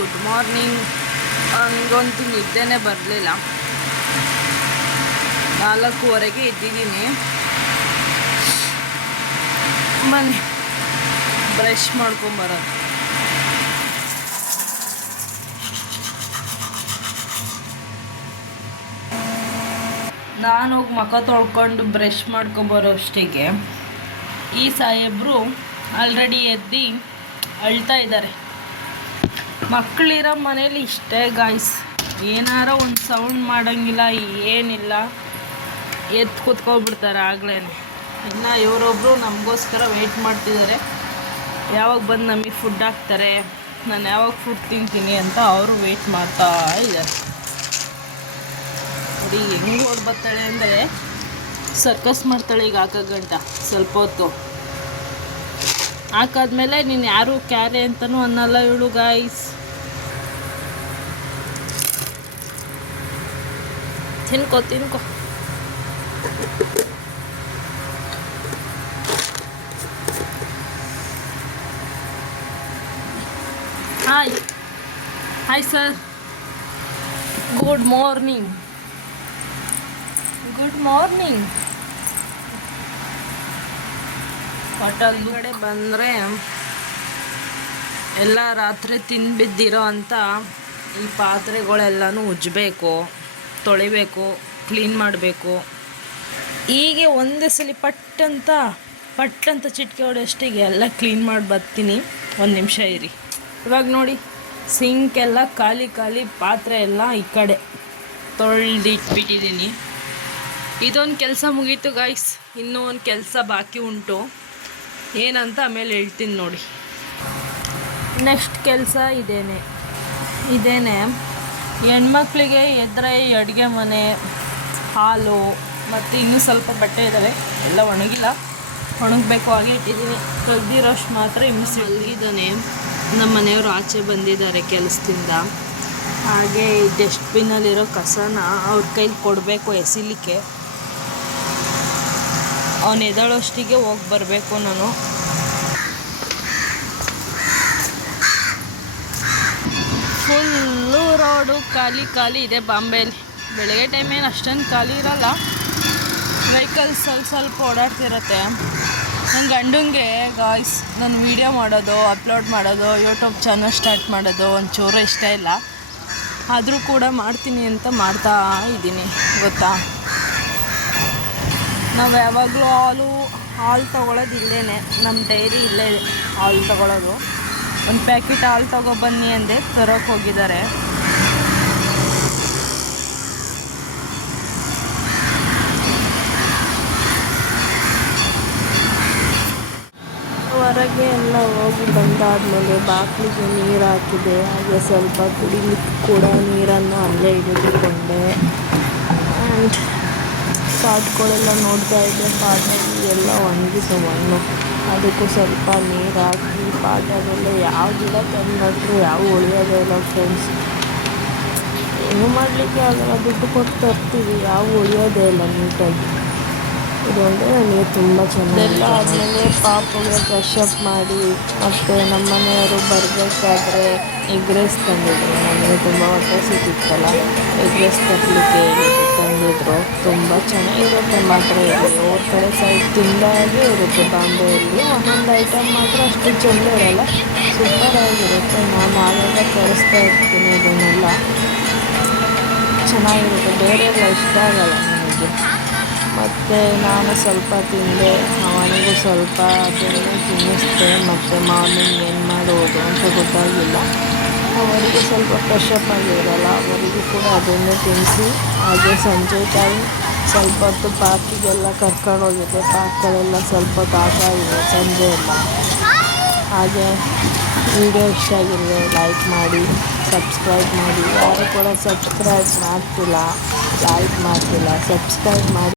Good morning ನನಗಂತೂ ನಿದ್ದೆನೇ ಬರಲಿಲ್ಲ. ನಾಲ್ಕೂವರೆಗೆ ಇದ್ದಿದ್ದೀನಿ ಬನ್ನಿ. ಬ್ರಷ್ ಮಾಡ್ಕೊಂಬರೋದು ನಾನು ಹೋಗಿ ಮುಖ ತೊಳ್ಕೊಂಡು ಬ್ರಷ್ ಮಾಡ್ಕೊಂಬರೋ ಅಷ್ಟಿಗೆ ಈ ಸಾಹೇಬರು ಆಲ್ರೆಡಿ ಎದ್ದು ಅಳ್ತಾ ಇದ್ದಾರೆ. ಮಕ್ಕಳಿರೋ ಮನೇಲಿ ಇಷ್ಟೇ ಗಾಯ್ಸ್ ಏನಾರ ಒಂದು ಸೌಂಡ್ ಮಾಡೋಂಗಿಲ್ಲ, ಏನಿಲ್ಲ. ಎದ್ದು ಕೂತ್ಕೊಬಿಡ್ತಾರೆ ಆಗ್ಲೇ ಇನ್ನು ಇವರೊಬ್ಬರು ನಮಗೋಸ್ಕರ ವೆಯ್ಟ್ ಮಾಡ್ತಿದ್ದಾರೆ ಯಾವಾಗ ಬಂದು ನಮಗೆ ಫುಡ್ ಹಾಕ್ತಾರೆ, ನಾನು ಯಾವಾಗ ಫುಡ್ ತಿಂತೀನಿ ಅಂತ ಅವರು ವೆಯ್ಟ್ ಮಾಡ್ತಾ ಇದ್ದಾರೆ ನೋಡಿ, ಹೆಂಗೆ ಓಡ್ ಬರ್ತಾಳೆ ಅಂದರೆ ಸರ್ಕಸ್ ಮಾಡ್ತಾಳೆ ಈಗ ಹಾಕೋ ಗಂಟ, ಸ್ವಲ್ಪ ಹೊತ್ತು. ಹಾಕಾದ್ಮೇಲೆ ನೀನು ಯಾರು ಕ್ಯಾರೆ ಅಂತಲೂ ಅನ್ನಲ್ಲ ಇವಳು ಗಾಯ್ಸ್ ತಿನ್ಕೋ ತಿನ್ಕೋ. Hi hi sir good morning good morning hotel ಕಡೆ ಬಂದರೆ ಎಲ್ಲ ರಾತ್ರಿ ತಿನ್ಬಿದ್ದಿರೋ ಅಂತ ಈ ಪಾತ್ರೆಗಳೆಲ್ಲನೂ ಉಜ್ಜಬೇಕು. ತೊಳಿಬೇಕು ಕ್ಲೀನ್ ಮಾಡಬೇಕು. ಹೀಗೆ ಒಂದೇ ಸಲ ಪಟ್ಟಂತ ಪಟ್ಟಂತ ಚಿಟಿಕೆ ಹೊಡೆಯಷ್ಟಿಗೆ ಎಲ್ಲ ಕ್ಲೀನ್ ಮಾಡಿ ಬರ್ತೀನಿ. ಒಂದು ನಿಮಿಷ ಇರಿ. ಇವಾಗ ನೋಡಿ ಸಿಂಕ್ ಎಲ್ಲ ಖಾಲಿ ಖಾಲಿ ಪಾತ್ರೆ ಎಲ್ಲ ಈ ಕಡೆ ತೊಳೆದಿಟ್ಬಿಟ್ಟಿದ್ದೀನಿ ಇದೊಂದು ಕೆಲಸ ಮುಗೀತು ಗಾಯ್ಸ್ ಇನ್ನೂ ಒಂದು ಕೆಲಸ ಬಾಕಿ ಉಂಟು. ಏನಂತ ಆಮೇಲೆ ಹೇಳ್ತೀನಿ ನೋಡಿ. ನೆಕ್ಸ್ಟ್ ಕೆಲಸ ಇದೇನೆ. ಇದೇನೆ. ಹೆಣ್ಮಕ್ಳಿಗೆ ಎದ್ರೆ ಅಡುಗೆ ಮನೆ ಹಾಲು ಮತ್ತು ಇನ್ನೂ ಸ್ವಲ್ಪ ಬಟ್ಟೆ ಇದ್ದಾವೆ ಎಲ್ಲ ಒಣಗಿಲ್ಲ. ಒಣಗಬೇಕು ಹಾಗೆ ಇಟ್ಟಿದ್ದೀನಿ. ತೆಗ್ದಿರೋಷ್ಟು ಮಾತ್ರ ಇನ್ನು ಮಲಗಿದ್ದಾನೆ. ನಮ್ಮ ಮನೆಯವರು ಆಚೆ ಬಂದಿದ್ದಾರೆ ಕೆಲಸದಿಂದ. ಹಾಗೆ ಈ ಡಸ್ಟ್ಬಿನ್ನಲ್ಲಿರೋ ಕಸನ ಅವ್ರ ಕೈಲಿ ಕೊಡಬೇಕು ಎಸಿಲಿಕ್ಕೆ. ಅವನು ಎದಳೋಷ್ಟಿಗೆ ಹೋಗಿ ಬರಬೇಕು ನಾನು. ಫುಲ್ಲು ರೋಡು ಖಾಲಿ ಖಾಲಿ ಇದೆ ಬಾಂಬೆಲಿ. ಬೆಳಗ್ಗೆ ಟೈಮ್ ಏನು ಅಷ್ಟೊಂದು ಖಾಲಿ ಇರಲ್ಲ. ವೆಹಿಕಲ್ಸ್ ಸ್ವಲ್ಪ ಸ್ವಲ್ಪ ಓಡಾಡ್ತಿರತ್ತೆ. ನನ್ನ ಗಂಡಂಗೆ ಗಾಯ್ಸ್ ನಾನು ವೀಡಿಯೋ ಮಾಡೋದು ಅಪ್ಲೋಡ್ ಮಾಡೋದು ಯೂಟ್ಯೂಬ್ ಚಾನಲ್ ಸ್ಟಾರ್ಟ್ ಮಾಡೋದು ಒಂಚೂರು ಇಷ್ಟ ಇಲ್ಲ. ಆದರೂ ಕೂಡ ಮಾಡ್ತೀನಿ ಅಂತ ಮಾಡ್ತಾ ಇದ್ದೀನಿ. ಗೊತ್ತಾ? ನಾವು ಯಾವಾಗಲೂ ಹಾಲು ಹಾಲು ತೊಗೊಳೋದು ಇಲ್ಲೇ ನಮ್ಮ ಡೈರಿ ಇಲ್ಲೇ ಹಾಲು ತೊಗೊಳೋದು. ಒಂದು ಪ್ಯಾಕೆಟ್ ಹಾಲು ತೊಗೊಬನ್ನಿ ಅಂದೆ ತರೋಕೆ ಹೋಗಿದ್ದಾರೆ. ಹೊರಗೆ ಎಲ್ಲ ಹೋಗಿ ಬಂದಾದಮೇಲೆ ಬಾಗಿಲಿಗೆ ನೀರು ಹಾಕಿದೆ. ಹಾಗೆ ಸ್ವಲ್ಪ ಕುಡಿಲಿಕ್ಕೆ ಕೂಡ ನೀರನ್ನು ಅಲ್ಲೇ ಹಿಡಿದುಕೊಂಡೆ ಆ್ಯಂಡ್ ಪಾಟ್ಗಳೆಲ್ಲ ನೋಡ್ತಾ ಇದ್ದೆ. ಪಾಟಲ್ಲಿ ಎಲ್ಲ ಒಣಗಿತು ಮಣ್ಣು. ಅದಕ್ಕೂ ಸ್ವಲ್ಪ ನೀರು ಹಾಕಿ ಪಾಟದೆಲ್ಲ ಯಾವ ಗಿಡ ತಂದಾದರೂ ಯಾವ ಉಳಿಯೋದೇ ಇಲ್ಲ ಫ್ರೆಂಡ್ಸ್ ಏನು ಮಾಡಲಿಕ್ಕೆ ಆಗಲ್ಲ? ದುಡ್ಡು ಕೊಟ್ಟು ತರ್ತೀವಿ. ಯಾವ ಉಳಿಯೋದೇ ಇಲ್ಲ ನೀಟಾಗಿ ಇದು ಅಂದರೆ ನನಗೆ ತುಂಬ ಚೆನ್ನಾಗಿ ಆದಮೇಲೆ ಪಾಪುಗೆ ಫ್ರೆಶ್ ಅಪ್ ಮಾಡಿ ಮತ್ತು ನಮ್ಮ ಮನೆಯವರು ಬರಬೇಕಾದ್ರೆ ಎಗ್ ರೈಸ್ ತಂದಿದ್ರು ನನಗೆ ತುಂಬ ಹೊಟ್ಟೆ ಸಿಕ್ಕಿತ್ತಲ್ಲ ಎಗ್ ರೈಸ್ ತರಲಿಕ್ಕೆ ತಂದಿದ್ರು. ತುಂಬ ಚೆನ್ನಾಗಿರುತ್ತೆ ಮಾತ್ರ ಇಲ್ಲಿ. ಅವ್ರ ಕಡೆ ಸೈಡ್ ತಿಂದಾಗೆ ಇರುತ್ತೆ ಬಾಂಬೆಯಲ್ಲಿ. ಒಂದೊಂದು ಐಟಮ್ ಮಾತ್ರ ಅಷ್ಟು ಚೆಂದ ಇರಲ್ಲ. ಸೂಪರಾಗಿರುತ್ತೆ ನಾನು ಆಗಾಗ ತರಿಸ್ತಾ ಇರ್ತೀನಿ ಇದನ್ನೆಲ್ಲ. ಚೆನ್ನಾಗಿರುತ್ತೆ. ಬೇರೆಲ್ಲ ಇಷ್ಟ ಆಗಲ್ಲ ನನಗೆ. ಮತ್ತು ನಾನು ಸ್ವಲ್ಪ ತಿಂದೆ, ಅವನಿಗೂ ಸ್ವಲ್ಪ ಅದನ್ನು ತಿನ್ನಿಸ್ದೆ, ಮತ್ತು ಮಾರ್ನಿಂಗ್ ಏನು ಮಾಡೋದು ಅಂತ ಗೊತ್ತಾಗಿಲ್ಲ. ಅವರಿಗೆ ಸ್ವಲ್ಪ ಫ್ರೆಶಪ್ ಆಗಿರಲ್ಲ, ಅವರಿಗೂ ಕೂಡ ಅದನ್ನೇ ತಿನ್ನಿಸಿ ಹಾಗೆ ಸಂಜೆ ಟೈಮ್ ಸ್ವಲ್ಪ ಹೊತ್ತು ಪಾರ್ಕಿಗೆಲ್ಲ ಕರ್ಕೊಂಡು ಹೋಗಿದ್ದೆ. ಪಾರ್ಕ್ಗಳೆಲ್ಲ ಸ್ವಲ್ಪ ಹೊತ್ತು ಆಟ ಆಗಿದೆ ಸಂಜೆ ಎಲ್ಲ. ಹಾಗೆ ವಿಡಿಯೋ ಇಷ್ಟ ಆಗಿದ್ರೆ ಲೈಕ್ ಮಾಡಿ ಸಬ್ಸ್ಕ್ರೈಬ್ ಮಾಡಿ. ಯಾರು ಕೂಡ ಸಬ್ಸ್ಕ್ರೈಬ್ ಮಾಡ್ತಿಲ್ಲ ಲೈಕ್ ಮಾಡ್ತಿಲ್ಲ ಸಬ್ಸ್ಕ್ರೈಬ್ ಮಾಡಿ.